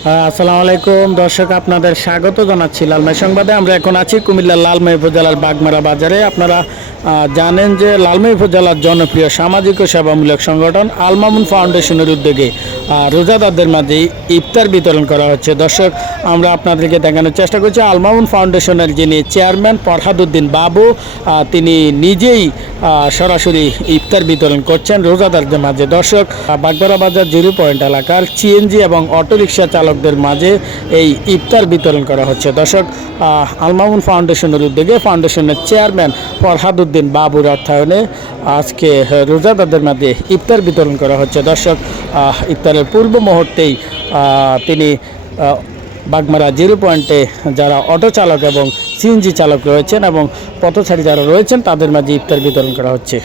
আসসালামু আলাইকুম দর্শক, আপনাদের স্বাগত জানাচ্ছি লালমাই সংবাদে। আমরা এখন আছি কুমিল্লার লালমাই উপজেলার বাগমারা বাজারে। আপনারা জানেন যে লালমাই উপজেলার জনপ্রিয় সামাজিক ও সেবামূলক সংগঠন আল মামুন ফাউন্ডেশনের উদ্যোগে রোজাদারদের মাঝে ইফতার বিতরণ করা হচ্ছে। দর্শক, আমরা আপনাদেরকে দেখানোর চেষ্টা করছি আল মামুন ফাউন্ডেশনের যিনি চেয়ারম্যান ফরহাদউদ্দিন বাবু, তিনি নিজেই সরাসরি ইফতার বিতরণ করছেন রোজাদারদের মাঝে। দর্শক, বাগমারা বাজার 0 পয়েন্ট এলাকার সিএনজি এবং অটোরিকশা চালকদের মাঝে এই ইফতার বিতরণ করা হচ্ছে। দর্শক, আল মামুন ফাউন্ডেশনের উদ্যোগে ফাউন্ডেশনের চেয়ারম্যান ফরহাদউদ্দিন বাবুর অর্থায়নে আজকে রোজাদারদের মাঝে ইফতার বিতরণ করা হচ্ছে। দর্শক, ইফতারের পূর্ব মুহূর্তেই তিনি বাগমারা 0 পয়েন্টে যারা অটো চালক এবং সিএনজি চালক রয়েছেন এবং পথচারী যারা রয়েছেন তাদের মাঝে ইফতার বিতরণ করা হচ্ছে।